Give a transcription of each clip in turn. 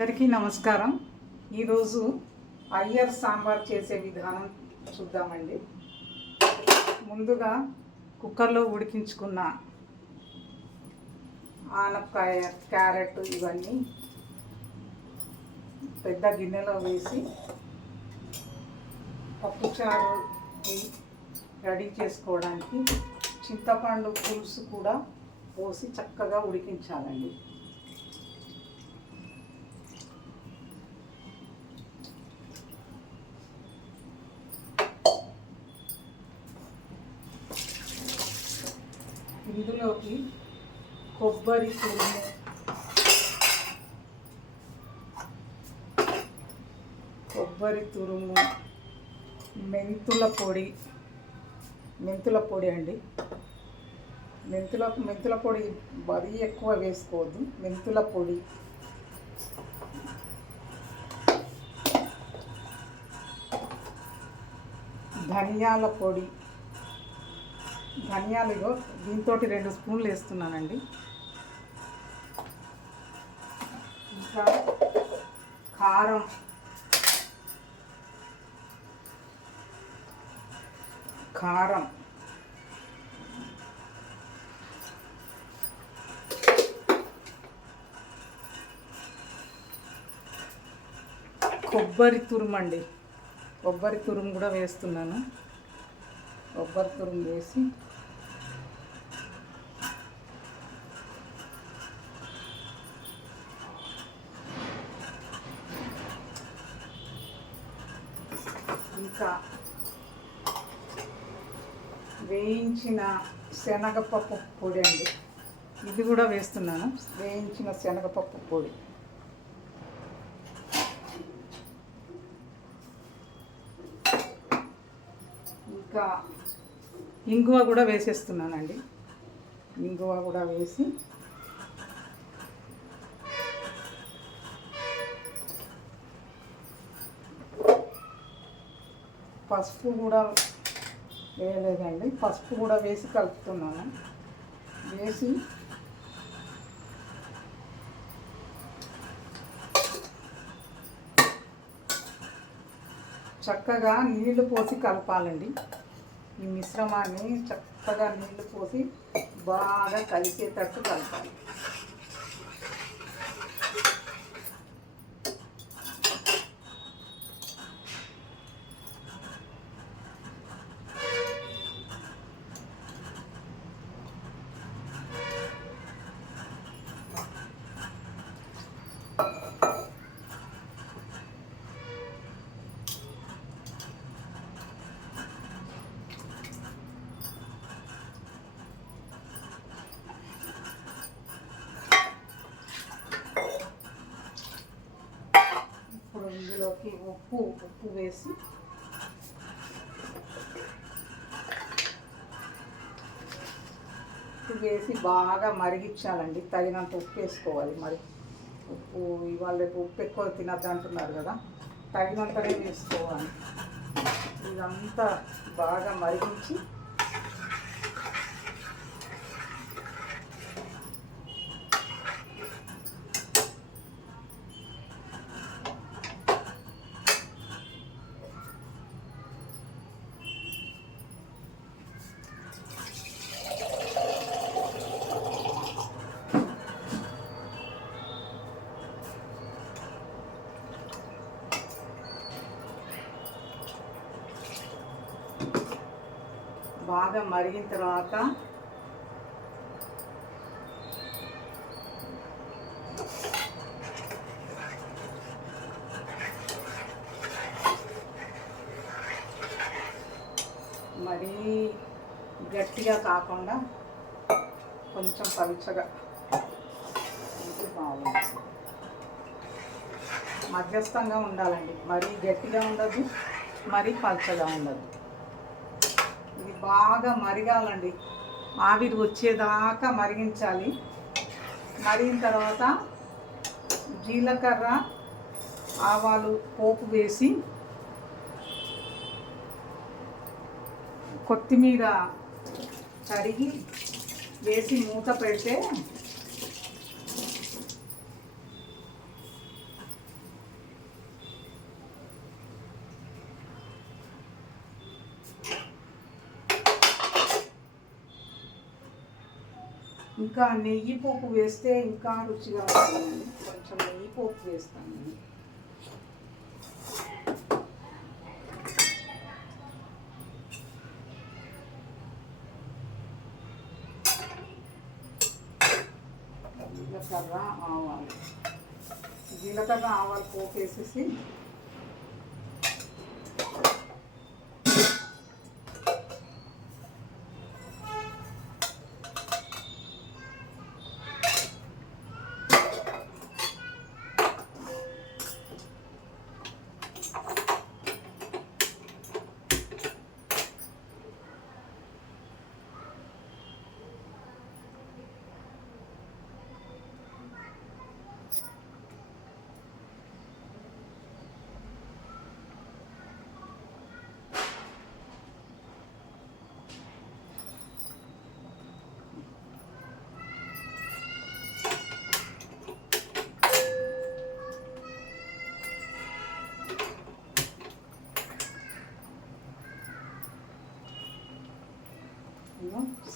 అందరికీ నమస్కారం. ఈరోజు అయ్యర్ సాంబార్ చేసే విధానం చూద్దామండి. ముందుగా కుక్కర్లో ఉడికించుకున్న ఆనపకాయ క్యారెట్ ఇవన్నీ పెద్ద గిన్నెలో వేసి పప్పుచారు రెడీ చేసుకోవడానికి చింతపండు పులుసు కూడా పోసి చక్కగా ఉడికించాలండి. ఇందులోకి కొబ్బరి తురుము కొబ్బరి తురుము మెంతుల పొడి. మెంతుల పొడి అండి. మెంతుల మెంతుల పొడి మరీ ఎక్కువ వేసుకోవద్దు. మెంతుల పొడి. ధనియాల పొడి. ధనియాలు ఇగో దీంతో రెండు స్పూన్లు వేస్తున్నానండి. ఇంకా కారం. కారం. కొబ్బరి తురుమండి కొబ్బరి తురుము కూడా వేస్తున్నాను. కొబ్బరి తురుము వేసి ఇంకా వేయించిన శనగపప్పు పొడి అండి. ఇది కూడా వేస్తున్నాను. వేయించిన శనగపప్పు పొడి. ఇంకా ఇంగువ కూడా వేసేస్తున్నానండి. ఇంగువ కూడా వేసి పసుపు కూడా వేయలేదండి. పసుపు కూడా వేసి కలుపుతున్నాను. వేసి చక్కగా నీళ్ళు పోసి కలపాలండి. ఈ మిశ్రమాన్ని చక్కగా నీళ్ళు పోసి బాగా కలిసేటట్టు కలపాలి ఇప్పుడు ఇందులోకి ఉప్పు ఉప్పు వేసి ఉప్పు వేసి బాగా మరిగించాలండి. తగినంత ఉప్పు వేసుకోవాలి మరి. ఉప్పు ఇవాళ రేపు ఉప్పు ఎక్కువ తినద్దు అంటున్నారు కదా. తగినంతనే వేసుకోవాలి. ఇదంతా బాగా మరిగించి బాగా మరిగిన తర్వాత మరీ గట్టిగా కాకుండా కొంచెం పలుచగా బాగుంది. మధ్యస్థంగా ఉండాలండి. మరీ గట్టిగా ఉండదు మరీ పలుచగా ఉండదు. బాగా మరిగాలండి. ఆవిరి వచ్చేదాకా మరిగించాలి. మరిగిన తర్వాత జీలకర్ర ఆవాలు పోపు వేసి కొత్తిమీర కడిగి వేసి మూత పెడితే ఇంకా నెయ్యి పోపు వేస్తే ఇంకా రుచిగా ఉంటుందండి కొంచెం నెయ్యి పోపు వేస్తాను జీలకర్ర ఆవాలు. జీలకర్ర ఆవాలు పోపు వేసేసి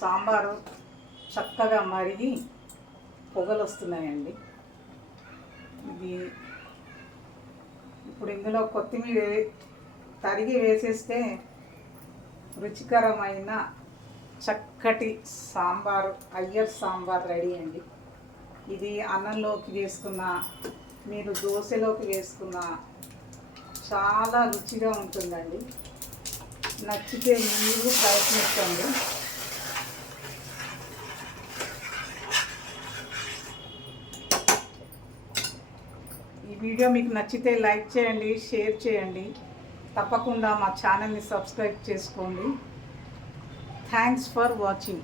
సాంబారు చక్కగా మరిగి పొగలు వస్తున్నాయండి ఇది ఇప్పుడు ఇందులో కొత్తిమీర తరిగి వేసేస్తే రుచికరమైన చక్కటి సాంబారు అయ్యర్ సాంబార్ రెడీ అండి. ఇది అన్నంలోకి వేసుకున్న మీరు దోశలోకి వేసుకున్న చాలా రుచిగా ఉంటుందండి. నచ్చితే మీరు ప్రయత్నించండి. ఈ వీడియో మీకు నచ్చితే లైక్ చేయండి షేర్ చేయండి. తప్పకుండా మా ఛానల్ని సబ్స్క్రైబ్ చేసుకోండి. Thanks for watching